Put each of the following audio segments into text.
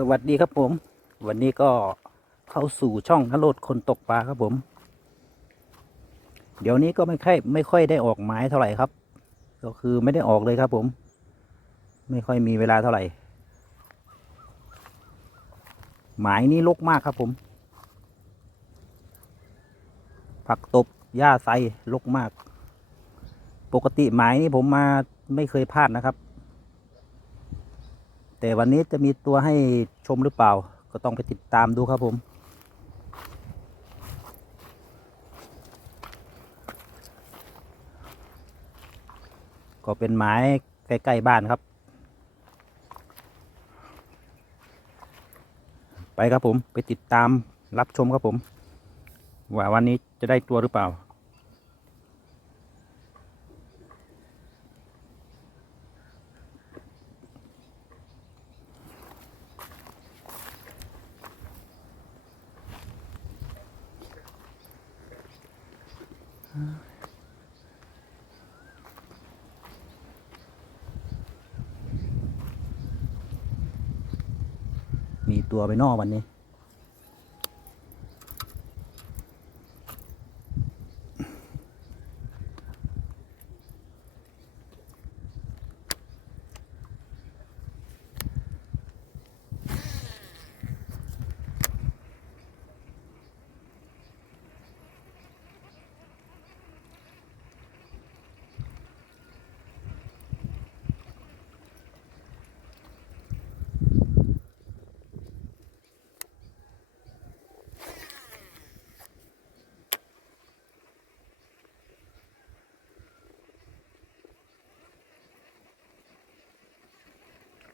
สวัสดีครับผม วันนี้ก็เข้าสู่ช่องนโรดคนตกปลาครับผม เดี๋ยวนี้ก็ไม่ค่อยไม่ค่อยได้ออกหมายเท่าไหร่ครับ ก็คือไม่ได้ออกเลยครับผม ไม่ค่อยมีเวลาเท่าไหร่หมายนี้ลกมากครับผม ผักตบหญ้าไซลกมาก ปกติหมายนี้ผมมาไม่เคยพลาดนะครับ แต่วันนี้จะมีตัวให้ชมหรือเปล่า ก็ต้องไปติดตามดูครับผม ก็เป็นไม้ใกล้ๆบ้านครับ ไปครับผมไปติดตามรับชมครับผม ว่าวันนี้จะได้ตัวหรือเปล่า มีตัวไปนอกวันนี้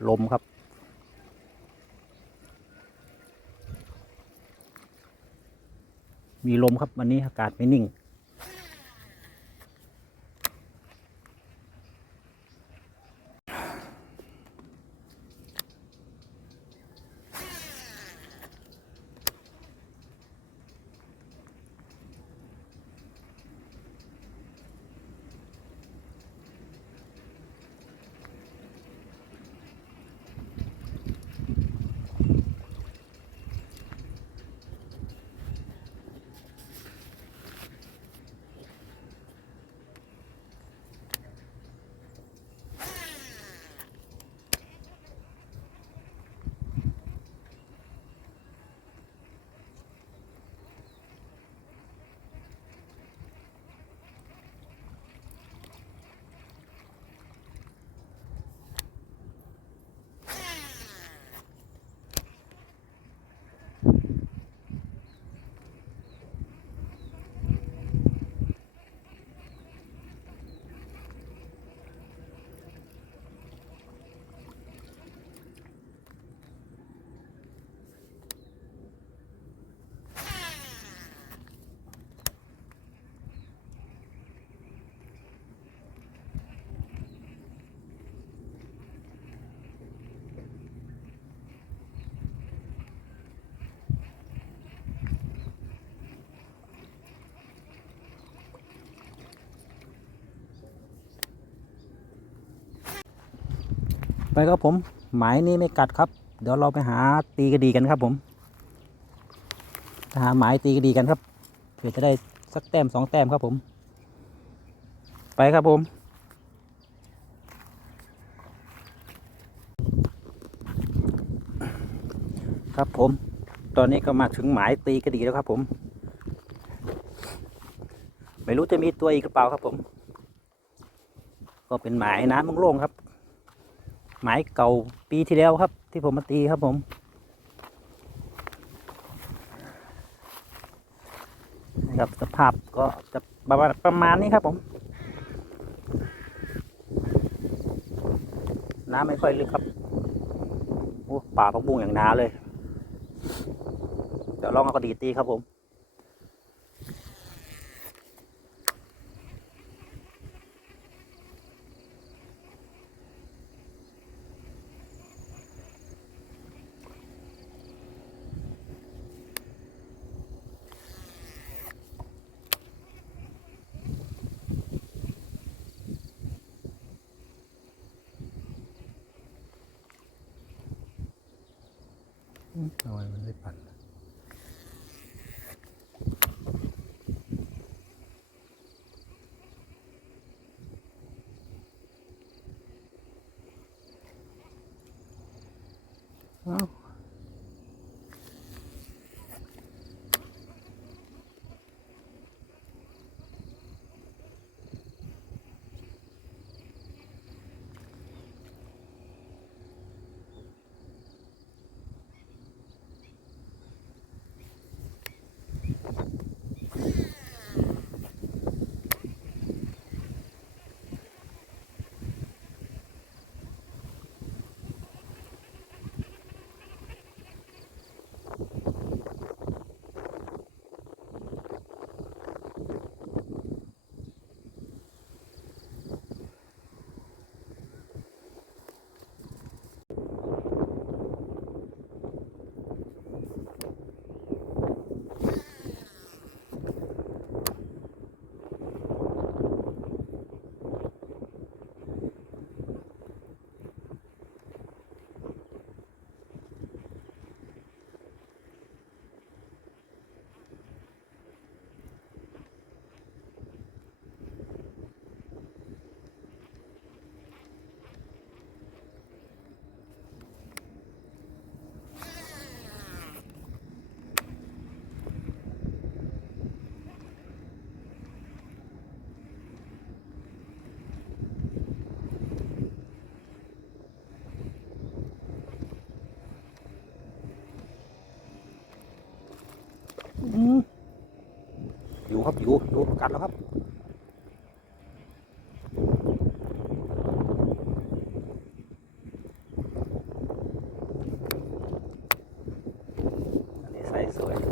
ลมครับ มีลมครับวันนี้อากาศไม่นิ่ง ไป ครับผม หมายนี้ไม่กัดครับ เดี๋ยวเราไปหาตีกระดีกันครับผมหาหมายตีกระดีกันครับเพื่อจะได้สักแต้มสองแต้มครับผม ไปครับผมครับผม ตอนนี้ก็มาถึงหมายตีกระดีแล้วครับผม ไม่รู้จะมีตัวอีกหรือเปล่าครับผม ก็เป็นหมายน้ำโล่งๆครับ หมายเก่าปีที่แล้วครับ ที่ผมมาตีครับผม นะครับสภาพก็จะประมาณประมาณนี้ครับผม น้ำไม่ค่อยลึกครับโอ้ป่าพักบุ้งอย่างหนาเลย เดี๋ยวลองเอากระดีตีครับผม ค ทำไมมันไม่ปั่นเอ้าอื ครับอยู่อยู่กัดแล้วครับ อันนี้ใส่สวย ใน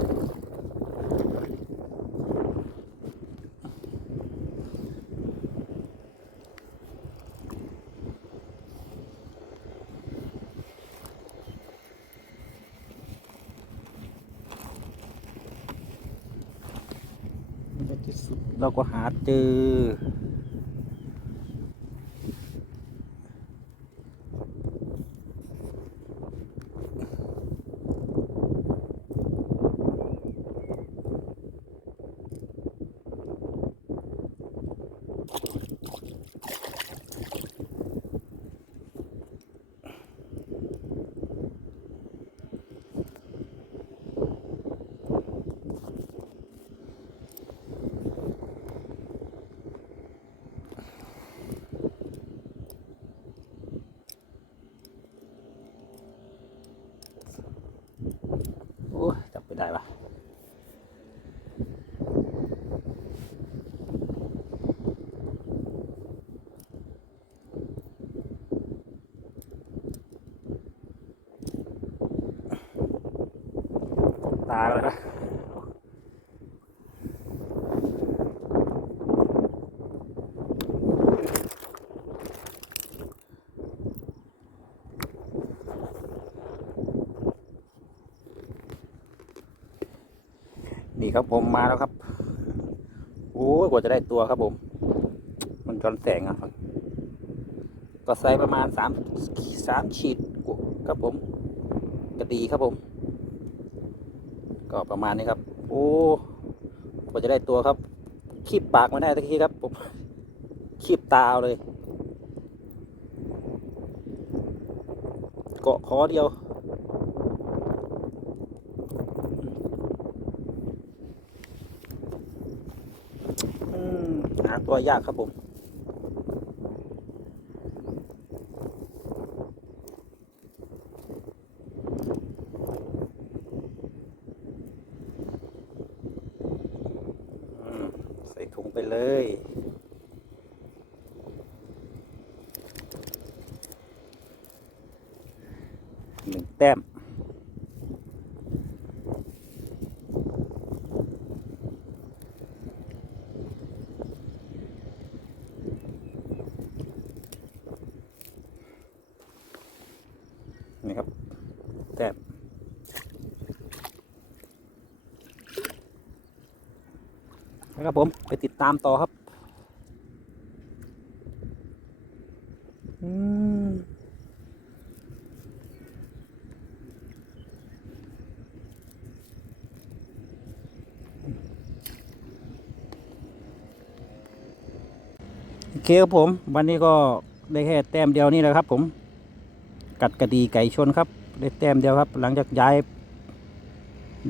ที่สุด เราก็หาเจอาเลยนะนี่ครับผมมาแล้วครับโอ้กว่าจะได้ตัวครับผม มันจอนแสงอะก็ใส่ประมาณสามสามขีดครับผมกระดีครับผม ก็ประมาณนี้ครับ โอ้กว่าจะได้ตัวครับ คีบปากมาได้ทักทีครับผมคีบตาเอาเลย เกาะคอเดียวอืมหาตัวยากครับผม อืมใส่ ถุงไปเลย หนึ่งแต้ม นี่ครับ แต้ม ครับผมไปติดตามต่อครับโอเคครับผมวันนี้ก็ได้แค่แต้มเดียวนี่แหละครับ ผม กัดกระดีไก่ชนครับ ได้แต้มเดียวครับ หลังจากย้าย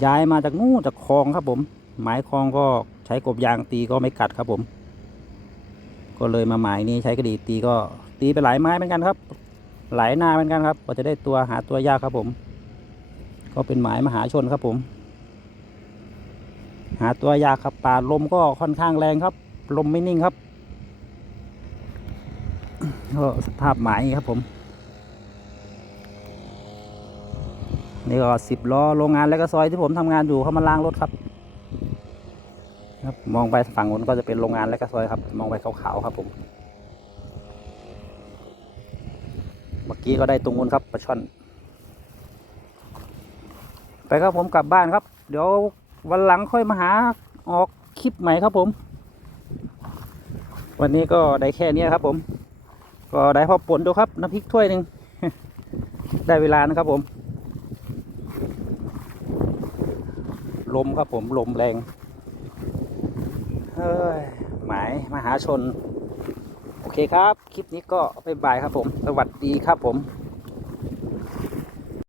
ย้ายมาจากนู่จากคลองครับผม หมายคลองก็ใช้กบยางตีก็ไม่กัดครับผม ก็เลยมาหมายนี้ใช้กระดีตีก็ตีไปหลายไม้เหมือนกันครับ หลายหน้าเหมือนกันครับก็จะได้ตัวหาตัวยากครับผม ก็เป็นหมายมหาชนครับผม หาตัวยากครับป่าลมก็ค่อนข้างแรงครับ ลมไม่นิ่งครับก็สภาพหมายครับผมนี่ก็สิบล้อโรงงานแล้วก็ซอยที่ผมทำงานอยู่เขามาล้างรถครับ ครับมองไปฝั่งนู้นก็จะเป็นโรงงานแล้วก็ซอยครับ มองไปขาวๆครับผม เมื่อกี้ก็ได้ตรงนู้นครับปลาช่อน ไปครับผมกลับบ้านครับ เดี๋ยววันหลังค่อยมาหาออกคลิปใหม่ครับผม วันนี้ก็ได้แค่นี้ครับผม ก็ได้พอป่นดูครับน้ำพริกถ้วยหนึ่งได้เวลานะครับผม ลมครับผมลมแรง หมายมหาชน โอเคครับ คลิปนี้ก็บ๊ายบายครับผม สวัสดีครับผม